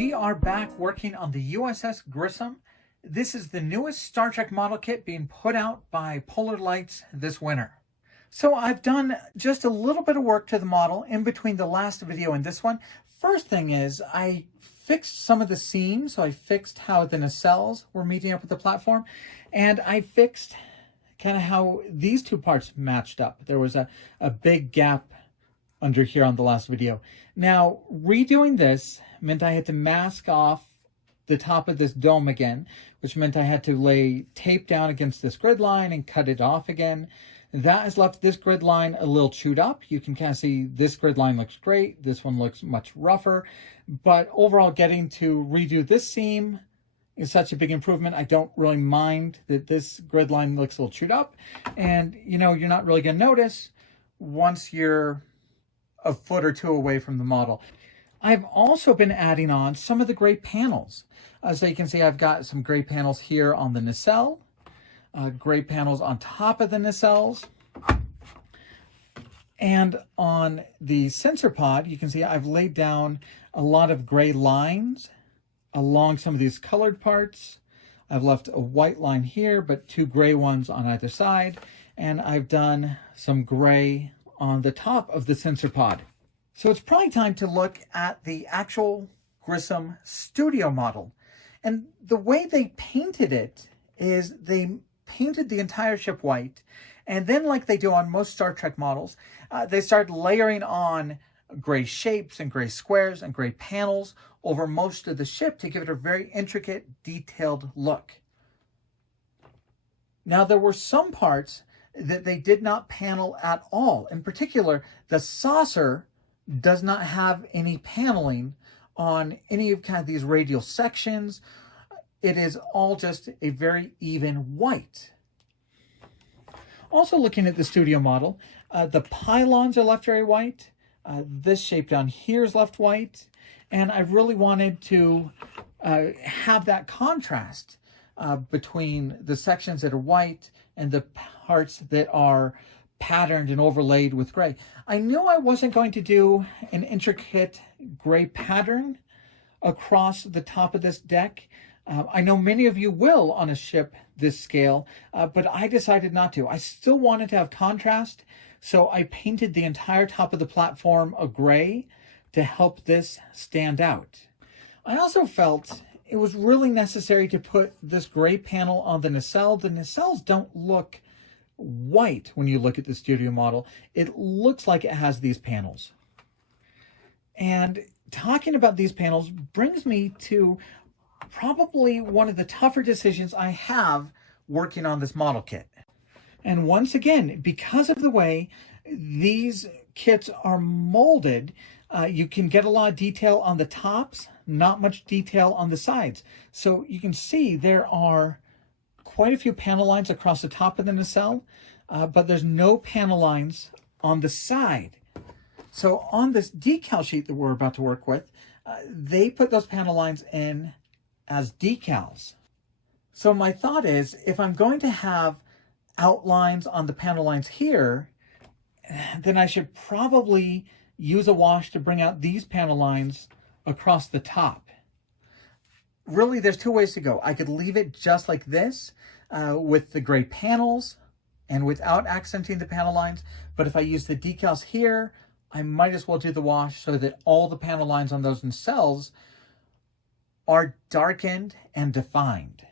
We are back working on the USS Grissom. This is the newest Star Trek model kit being put out by Polar Lights this winter. So I've done just a little bit of work to the model in between the last video and this one. First thing is I fixed some of the seams. So I fixed how the nacelles were meeting up with the platform, and I fixed kind of how these two parts matched up. There was a big gap under here on the last video. Now, redoing this meant I had to mask off the top of this dome again, which meant I had to lay tape down against this grid line and cut it off again. That has left this grid line a little chewed up. You can kind of see this grid line looks great. This one looks much rougher. But overall, getting to redo this seam is such a big improvement. I don't really mind that this grid line looks a little chewed up. And, you know, you're not really going to notice once you're a foot or two away from the model. I've also been adding on some of the gray panels. So you can see I've got some gray panels here on the nacelle, gray panels on top of the nacelles, and on the sensor pod, you can see I've laid down a lot of gray lines along some of these colored parts. I've left a white line here, but two gray ones on either side, and I've done some gray on the top of the sensor pod. So it's probably time to look at the actual Grissom studio model. And the way they painted it is they painted the entire ship white, and then, like they do on most Star Trek models, they started layering on gray shapes and gray squares and gray panels over most of the ship to give it a very intricate, detailed look. Now, there were some parts that they did not panel at all. In particular, the saucer does not have any paneling on any of kind of these radial sections. It is all just a very even white. Also, looking at the studio model, the pylons are left very white. This shape down here is left white. And I really wanted to have that contrast between the sections that are white and the parts that are patterned and overlaid with gray. I knew I wasn't going to do an intricate gray pattern across the top of this deck. I know many of you will on a ship this scale, but I decided not to. I still wanted to have contrast, so I painted the entire top of the platform a gray to help this stand out. I also felt it was really necessary to put this gray panel on the nacelle. The nacelles don't look white when you look at the studio model. It looks like it has these panels. And talking about these panels brings me to probably one of the tougher decisions I have working on this model kit. And once again, because of the way these kits are molded, you can get a lot of detail on the tops, not much detail on the sides. So you can see there are quite a few panel lines across the top of the nacelle, but there's no panel lines on the side. So on this decal sheet that we're about to work with, they put those panel lines in as decals. So my thought is, if I'm going to have outlines on the panel lines here, then I should probably use a wash to bring out these panel lines across the top. Really, there's two ways to go. I could leave it just like this with the gray panels and without accenting the panel lines. But if I use the decals here, I might as well do the wash so that all the panel lines on those nacelles are darkened and defined.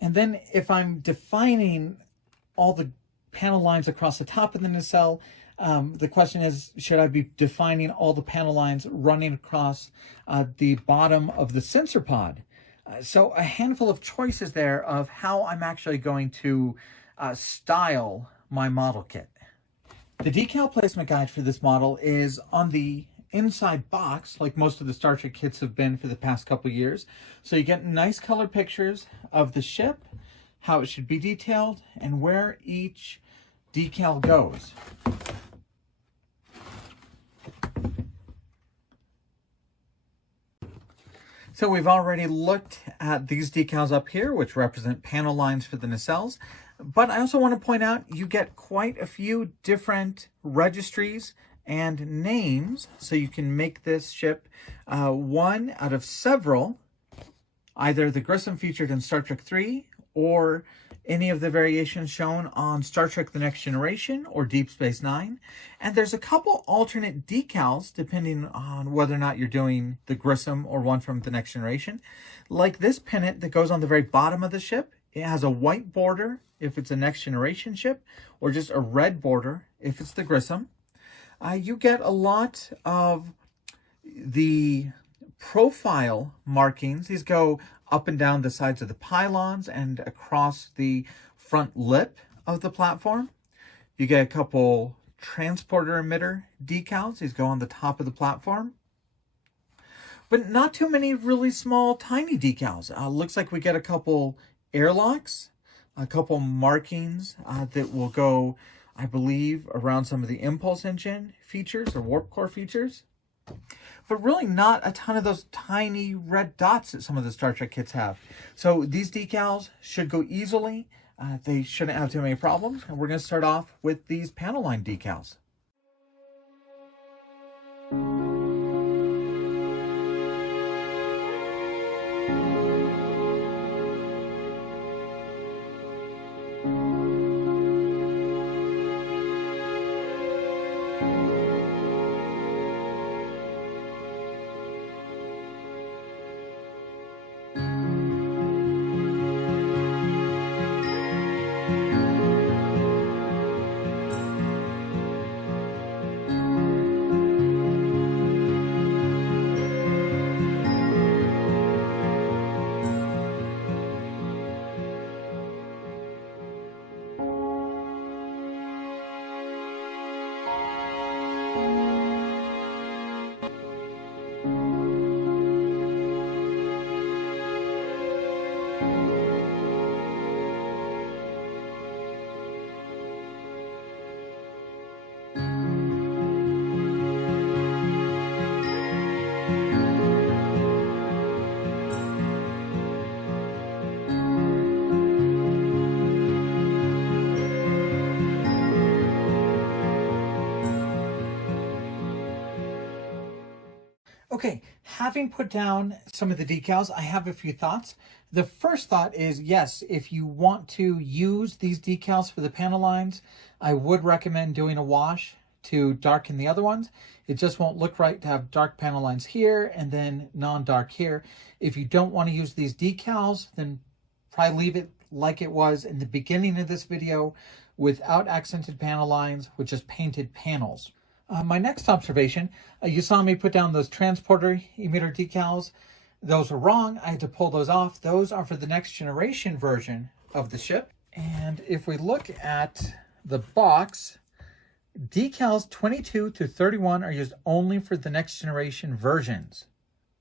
And then if I'm defining all the panel lines across the top of the nacelle, the question is, should I be defining all the panel lines running across the bottom of the sensor pod? So a handful of choices there of how I'm actually going to style my model kit. The decal placement guide for this model is on the inside box, like most of the Star Trek kits have been for the past couple of years. So you get nice color pictures of the ship, how it should be detailed, and where each decal goes. So we've already looked at these decals up here, which represent panel lines for the nacelles. But I also want to point out you get quite a few different registries and names, so you can make this ship one out of several, either the Grissom featured in Star Trek 3 or any of the variations shown on Star Trek The Next Generation or Deep Space Nine. And there's a couple alternate decals depending on whether or not you're doing the Grissom or one from The Next Generation. Like this pennant that goes on the very bottom of the ship. It has a white border if it's a Next Generation ship, or just a red border if it's the Grissom. You get a lot of the profile markings. These go up and down the sides of the pylons and across the front lip of the platform. You get a couple transporter emitter decals. These go on the top of the platform. But not too many really small, tiny decals. Looks like we get a couple airlocks, a couple markings that will go, I believe, around some of the impulse engine features or warp core features. But really not a ton of those tiny red dots that some of the Star Trek kits have. So these decals should go easily. They shouldn't have too many problems. And we're going to start off with these panel line decals. Okay, having put down some of the decals, I have a few thoughts. The first thought is, yes, if you want to use these decals for the panel lines, I would recommend doing a wash to darken the other ones. It just won't look right to have dark panel lines here and then non-dark here. If you don't want to use these decals, then probably leave it like it was in the beginning of this video without accented panel lines, with just painted panels. My next observation, you saw me put down those transporter emitter decals. Those were wrong. I had to pull those off. Those are for the Next Generation version of the ship. And if we look at the box, decals 22 to 31 are used only for the Next Generation versions.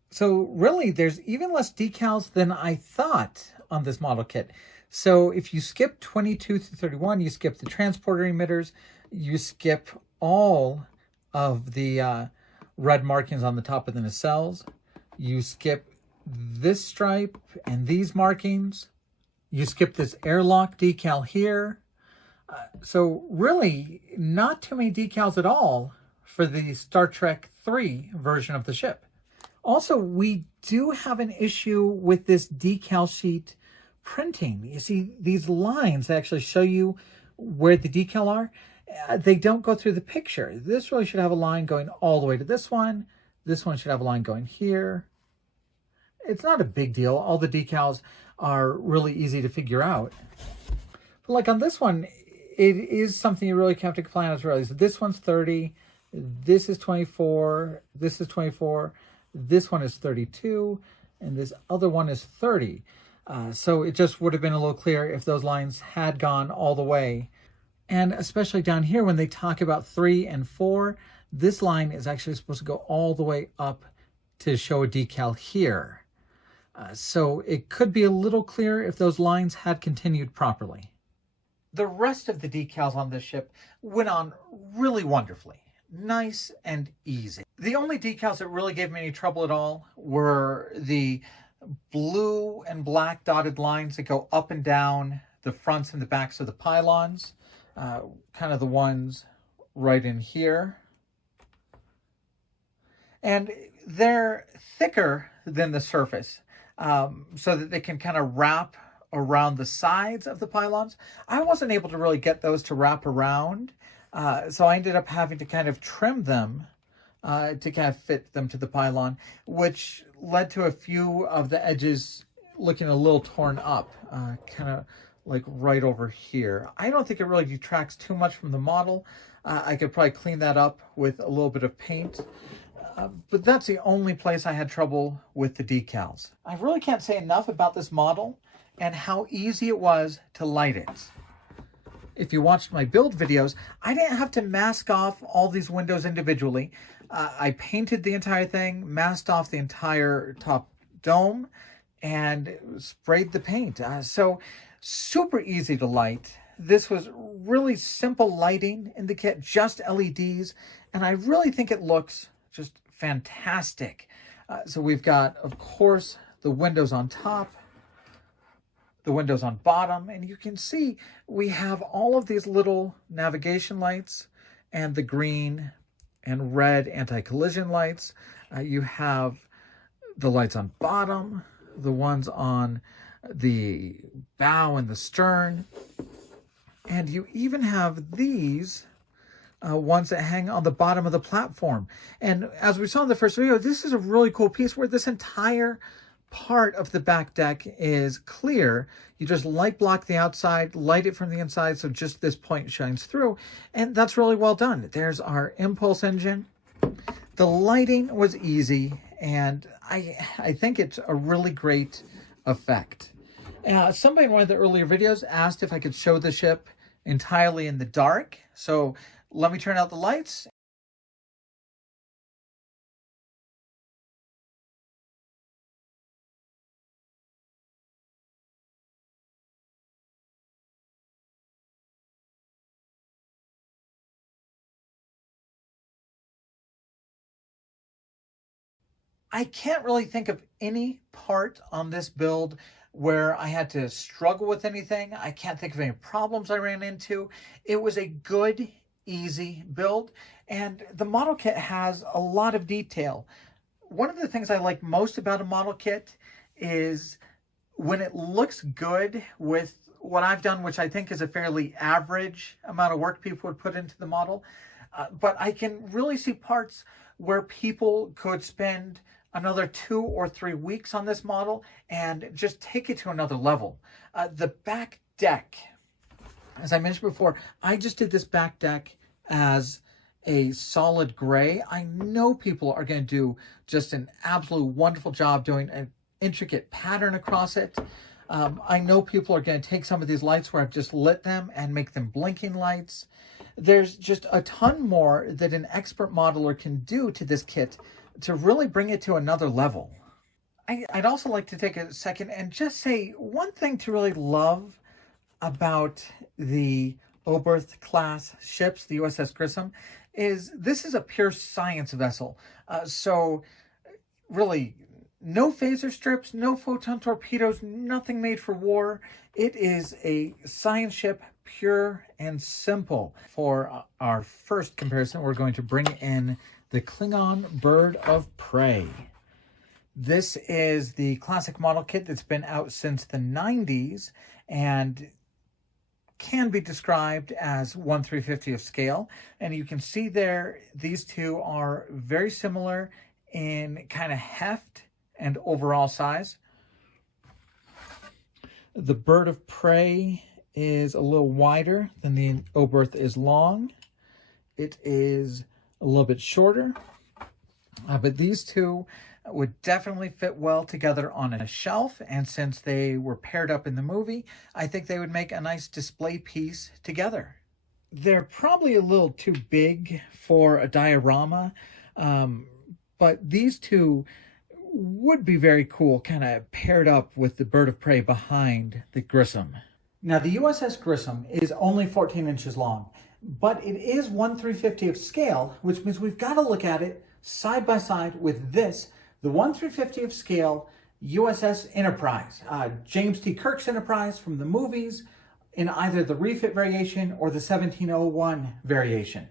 So really, there's even less decals than I thought on this model kit. So if you skip 22 to 31, you skip the transporter emitters, you skip all of the red markings on the top of the nacelles. You skip this stripe and these markings. You skip this airlock decal here. So really not too many decals at all for the Star Trek 3 version of the ship. Also, we do have an issue with this decal sheet printing. You see these lines that actually show you where the decal are. They don't go through the picture. This really should have a line going all the way to this one. This one should have a line going here. It's not a big deal. All the decals are really easy to figure out. But like on this one, it is something you really have to plan as well. So this one's 30, this is 24, this is 24, this one is 32, and this other one is 30. So it just would have been a little clearer if those lines had gone all the way. And especially down here when they talk about 3 and 4, this line is actually supposed to go all the way up to show a decal here. So it could be a little clearer if those lines had continued properly. The rest of the decals on this ship went on really wonderfully. Nice and easy. The only decals that really gave me any trouble at all were the blue and black dotted lines that go up and down the fronts and the backs of the pylons. Kind of the ones right in here. And they're thicker than the surface, so that they can kind of wrap around the sides of the pylons. I wasn't able to really get those to wrap around, so I ended up having to kind of trim them to kind of fit them to the pylon, which led to a few of the edges looking a little torn up, kind of like right over here. I don't think it really detracts too much from the model. I could probably clean that up with a little bit of paint. But that's the only place I had trouble with the decals. I really can't say enough about this model and how easy it was to light it. If you watched my build videos, I didn't have to mask off all these windows individually. I painted the entire thing, masked off the entire top dome, and sprayed the paint. So super easy to light. This was really simple lighting in the kit, just LEDs, and I really think it looks just fantastic. So we've got, of course, the windows on top, the windows on bottom, and you can see we have all of these little navigation lights and the green and red anti-collision lights. You have the lights on bottom, the ones on the bow and the stern, and you even have these ones that hang on the bottom of the platform. And as we saw in the first video, this is a really cool piece where this entire part of the back deck is clear. You just light block the outside, light it from the inside, so just this point shines through, and that's really well done. There's our impulse engine. The lighting was easy, and I think it's a really great effect. Somebody in one of the earlier videos asked if I could show the ship entirely in the dark, so let me turn out the lights. I can't really think of any part on this build where I had to struggle with anything. I can't think of any problems I ran into. It was a good, easy build, and the model kit has a lot of detail. One of the things I like most about a model kit is when it looks good with what I've done, which I think is a fairly average amount of work people would put into the model. But I can really see parts where people could spend another 2 or 3 weeks on this model and just take it to another level. The back deck, as I mentioned before, I just did this back deck as a solid gray. I know people are going to do just an absolute wonderful job doing an intricate pattern across it. I know people are going to take some of these lights where I've just lit them and make them blinking lights. There's just a ton more that an expert modeler can do to this kit to really bring it to another level. I'd also like to take a second and just say one thing to really love about the Oberth class ships, the USS Grissom, is this is a pure science vessel. So really, no phaser strips, no photon torpedoes, nothing made for war. It is a science ship, pure and simple. For our first comparison, we're going to bring in the Klingon Bird of Prey. This is the classic model kit that's been out since the 90s and can be described as 1/350 of scale. And you can see there, these two are very similar in kind of heft and overall size. The Bird of Prey is a little wider than the Oberth is long. It is a little bit shorter, but these two would definitely fit well together on a shelf, and since they were paired up in the movie, I think they would make a nice display piece together. They're probably a little too big for a diorama, but these two would be very cool, kind of paired up with the Bird of Prey behind the Grissom. Now, the USS Grissom is only 14 inches long, but it is 1/350 of scale, which means we've got to look at it side by side with this, the 1/350 of scale USS Enterprise, James T. Kirk's Enterprise from the movies, in either the refit variation or the 1701 variation.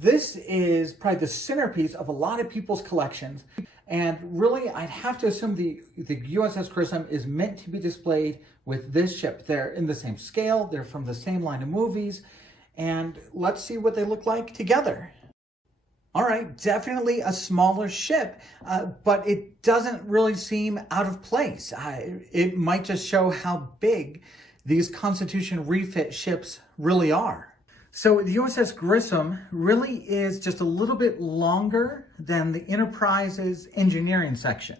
This is probably the centerpiece of a lot of people's collections. And really, I'd have to assume the USS Grissom is meant to be displayed with this ship. They're in the same scale, they're from the same line of movies, and let's see what they look like together. All right, definitely a smaller ship, but it doesn't really seem out of place. It might just show how big these Constitution refit ships really are. So the USS Grissom really is just a little bit longer than the Enterprise's engineering section,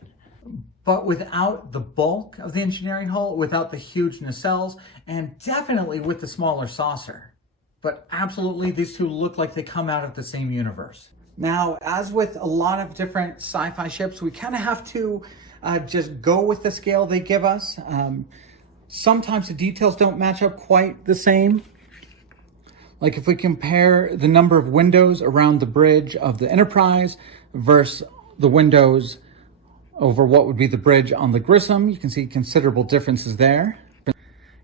but without the bulk of the engineering hull, without the huge nacelles, and definitely with the smaller saucer. But absolutely, these two look like they come out of the same universe. Now, as with a lot of different sci-fi ships, we kind of have to just go with the scale they give us. Sometimes the details don't match up quite the same. Like if we compare the number of windows around the bridge of the Enterprise versus the windows over what would be the bridge on the Grissom, you can see considerable differences there.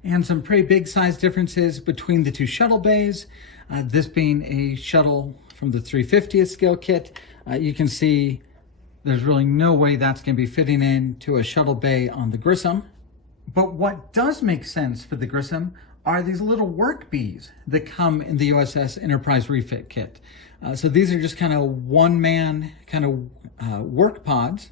And some pretty big size differences between the two shuttle bays. This being a shuttle from the 350th scale kit. You can see there's really no way that's going to be fitting into a shuttle bay on the Grissom. But what does make sense for the Grissom are these little work bees that come in the USS Enterprise refit kit. So these are just kind of one-man kind of work pods.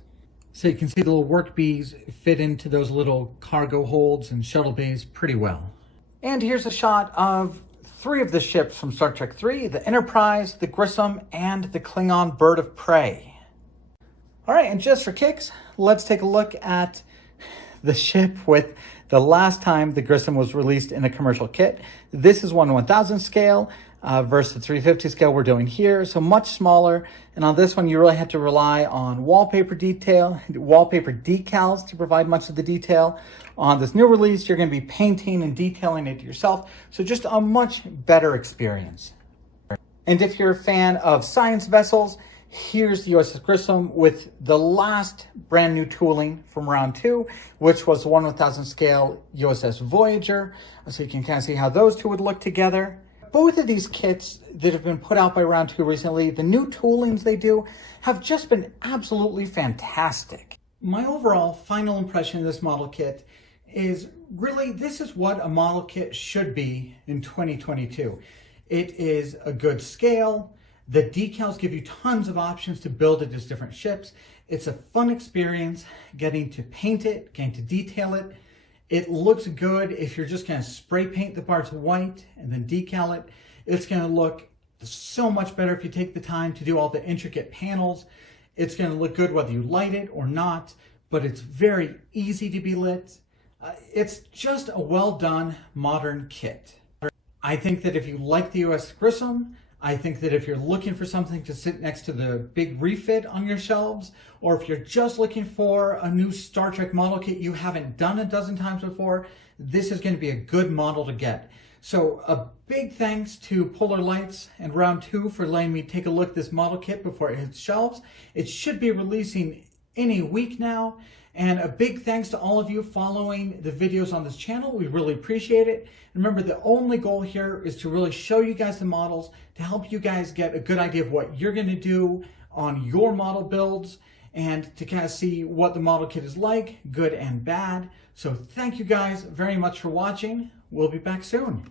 So you can see the little work bees fit into those little cargo holds and shuttle bays pretty well. And here's a shot of three of the ships from Star Trek III, the Enterprise, the Grissom, and the Klingon Bird of Prey. All right, and just for kicks, let's take a look at the ship with the last time the Grissom was released in a commercial kit. This is 1/1000 scale versus the 350 scale we're doing here, so much smaller. And on this one, you really have to rely on wallpaper decals to provide much of the detail. On this new release, you're going to be painting and detailing it yourself, so just a much better experience. And if you're a fan of science vessels, here's the USS Grissom with the last brand new tooling from round 2, which was the 1/1000 scale USS Voyager. So you can kind of see how those two would look together. Both of these kits that have been put out by round 2 recently, the new toolings they do have just been absolutely fantastic. My overall final impression of this model kit is really this is what a model kit should be in 2022. It is a good scale. The decals give you tons of options to build it as different ships. It's a fun experience getting to paint it, getting to detail it. It looks good if you're just going to spray paint the parts white and then decal it. It's going to look so much better if you take the time to do all the intricate panels. It's going to look good whether you light it or not, but it's very easy to be lit. It's just a well done modern kit. I think that if you like the USS Grissom, I think that if you're looking for something to sit next to the big refit on your shelves, or if you're just looking for a new Star Trek model kit you haven't done a dozen times before, this is going to be a good model to get. So a big thanks to Polar Lights and Round 2 for letting me take a look at this model kit before it hits shelves. It should be releasing any week now. And a big thanks to all of you following the videos on this channel. We really appreciate it. Remember, the only goal here is to really show you guys the models, to help you guys get a good idea of what you're going to do on your model builds, and to kind of see what the model kit is like, good and bad. So thank you guys very much for watching. We'll be back soon.